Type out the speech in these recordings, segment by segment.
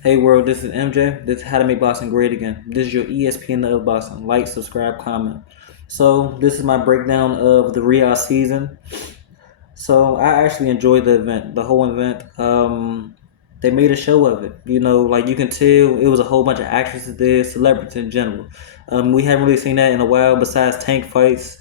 Hey world, this is MJ. This is How to Make Boxing Great Again. This is your ESPN of boxing. Like, subscribe, comment. So this is my breakdown of the Riyadh season. So I actually enjoyed the event, the whole event. They made a show of it. Like you can tell, it was a whole bunch of actresses there, celebrities in general. We haven't really seen that in a while. Besides tank fights,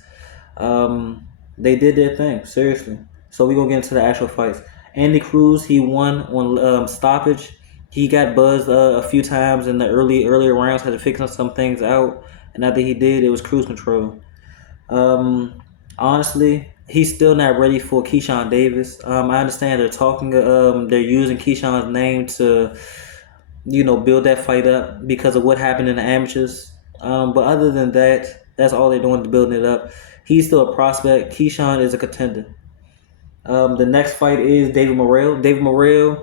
they did their thing seriously. So we gonna get into the actual fights. Andy Cruz, he won on stoppage. He got buzzed a few times in the earlier rounds, had to fix some things out, and after he did, it was cruise control. Honestly, he's still not ready for Keyshawn Davis. I understand they're talking. They're using Keyshawn's name to, build that fight up because of what happened in the amateurs. But other than that, that's all they're doing to building it up. He's still a prospect. Keyshawn is a contender. The next fight is David Morrell. David Morrell,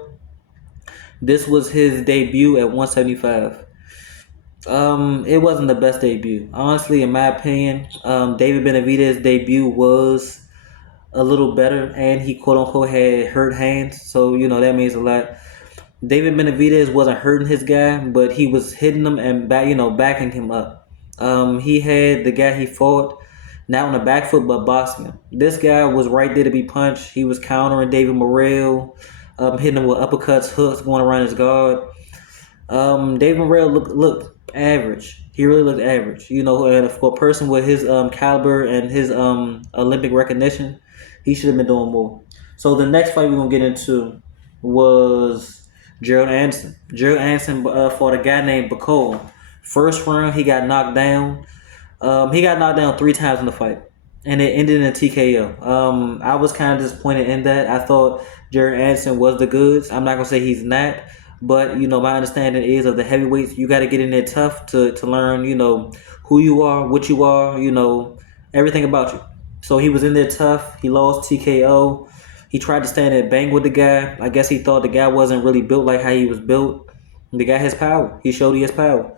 this was his debut at 175. It wasn't the best debut. Honestly, in my opinion, David Benavidez's debut was a little better, and he quote unquote had hurt hands, so that means a lot. David Benavidez wasn't hurting his guy, but he was hitting him and backing him up. He had the guy he fought not on the back foot but boxing him. This guy was right there to be punched. He was countering David Morrell, hitting him with uppercuts, hooks, going around his guard. David Morrell looked average. He really looked average. And for a person with his caliber and his Olympic recognition, he should have been doing more. So the next fight we're gonna get into was Gerald Anderson. Gerald Anderson fought a guy named Bacol. First round, he got knocked down. He got knocked down 3 times in the fight, and it ended in a TKO. I was kind of disappointed in that. I thought Gerald Anderson was the goods. I'm not gonna say he's not, but my understanding is of the heavyweights, you got to get in there tough to learn, who you are, what you are, everything about you. So he was in there tough. He lost TKO. He tried to stand and bang with the guy. I guess he thought the guy wasn't really built like how he was built. The guy has power. He showed he has power.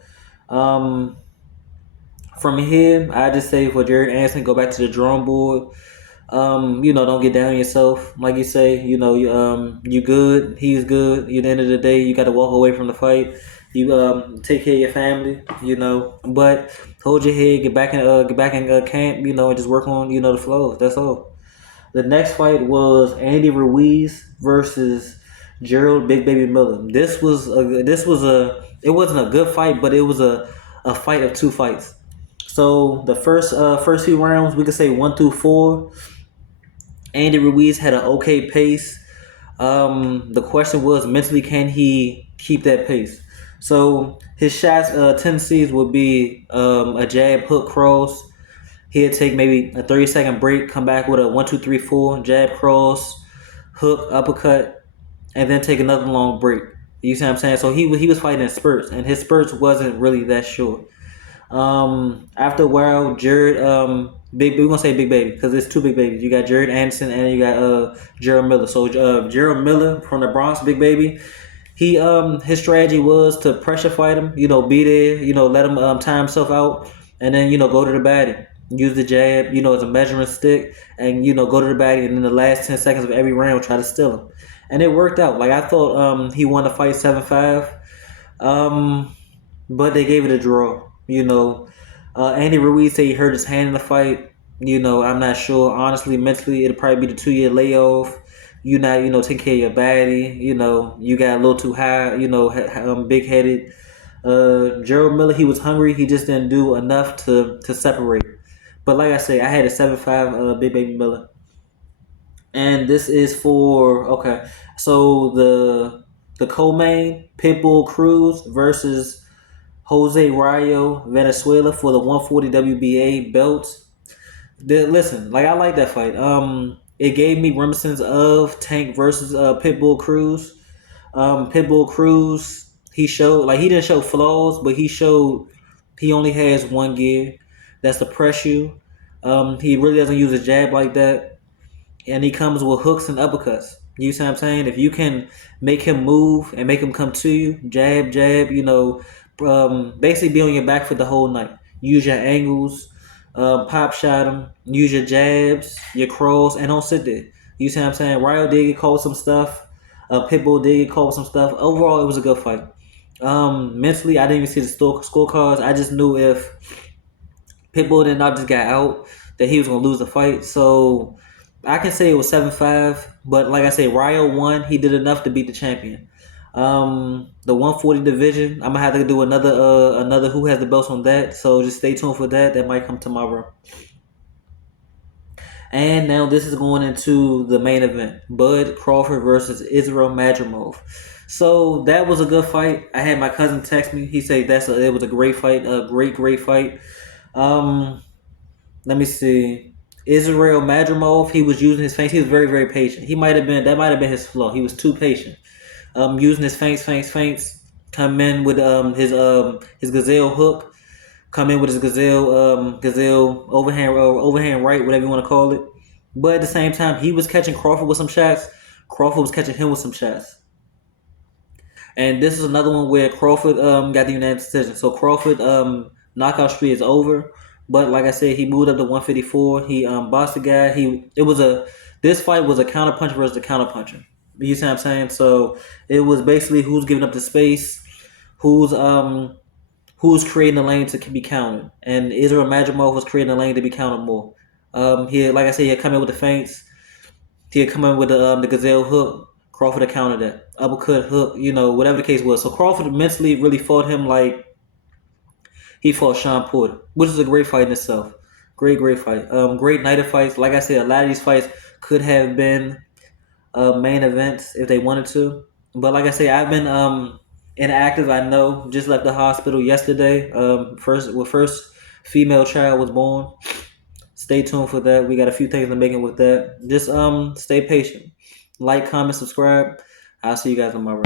Um, from here, I just say for Jared Anderson, go back to the drawing board. Don't get down on yourself. Like you say, you good. He's good. At the end of the day, you got to walk away from the fight. You take care of your family. But hold your head. Get back in camp. And just work on the flows. That's all. The next fight was Andy Ruiz versus Gerald Big Baby Miller. This was a it wasn't a good fight, but it was a fight of two fights. So the first few rounds, we could say 1 through 4. Andy Ruiz had an okay pace. The question was mentally, can he keep that pace? So his shots tendencies would be a jab, hook, cross. He'd take maybe a 30-second break, come back with a 1, 2, 3, 4 jab, cross, hook, uppercut, and then take another long break. You see what I'm saying? So he was fighting in spurts, and his spurts wasn't really that short. After a while, Jared, we're gonna say Big Baby because there's two Big Babies. You got Jared Anderson and you got Gerald Miller. So Gerald Miller from the Bronx, Big Baby. He his strategy was to pressure fight him. Be there. Let him time himself out, and then go to the body. Use the jab. As a measuring stick, and go to the body, and in the last 10 seconds of every round, try to steal him. And it worked out. Like I thought, he won the fight 7-5. But they gave it a draw. Andy Ruiz said he hurt his hand in the fight. I'm not sure. Honestly, mentally, it'll probably be the 2-year layoff. You not, take care of your body. You got a little too high. Big headed. Gerald Miller, he was hungry. He just didn't do enough to separate. But like I say, I had a 7-5 Big Baby Miller. And this is for okay. So the co-main Pitbull Cruz versus Jose Rayo Venezuela for the 140 WBA belt. Listen, like I like that fight. It gave me reminiscence of Tank versus Pitbull Cruz. Pitbull Cruz, he showed like he didn't show flaws, but he showed he only has one gear. That's to press you. He really doesn't use a jab like that, and he comes with hooks and uppercuts. You see what I'm saying? If you can make him move and make him come to you, jab, jab, basically be on your back for the whole night. Use your angles, pop shot him, use your jabs, your cross, and don't sit there. You see what I'm saying? Ryo did get caught with some stuff. Pitbull did get caught with some stuff. Overall, it was a good fight. Mentally, I didn't even see the scorecards. I just knew if Pitbull did not just got out, that he was gonna lose the fight. So I can say it was 7-5, but like I say, Ryo won. He did enough to beat the champion. The 140 division, I'm gonna have to do another who has the belts on that. So just stay tuned for that. That might come tomorrow. And now this is going into the main event: Bud Crawford versus Israel Madrimov. So that was a good fight. I had my cousin text me. He said it was a great fight, a great fight. Um, Let me see. Israel Madrimov, he was using his feints. He was very patient. That might have been his flaw. He was too patient. Using his feints. Come in with his gazelle hook. Come in with his gazelle overhand right, whatever you want to call it. But at the same time, he was catching Crawford with some shots. Crawford was catching him with some shots. And this is another one where Crawford got the unanimous decision. So Crawford knockout streak is over. But like I said, he moved up to 154. He boxed the guy. This fight was a counter punch versus a counter puncher. You see what I'm saying? So it was basically who's giving up the space, who's um who's creating the lane to be counted. And Israel Madrimov was creating the lane to be counted more. He like I said, he had come in with the feints. He had come in with the gazelle hook. Crawford had countered that uppercut hook, whatever the case was. So Crawford mentally really fought him like he fought Sean Porter, which is a great fight in itself. Great fight. Great night of fights. Like I said, a lot of these fights could have been main events if they wanted to. But like I say, I've been inactive. I know. Just left the hospital yesterday. First female child was born. Stay tuned for that. We got a few things in the making with that. Just stay patient. Like, comment, subscribe. I'll see you guys tomorrow.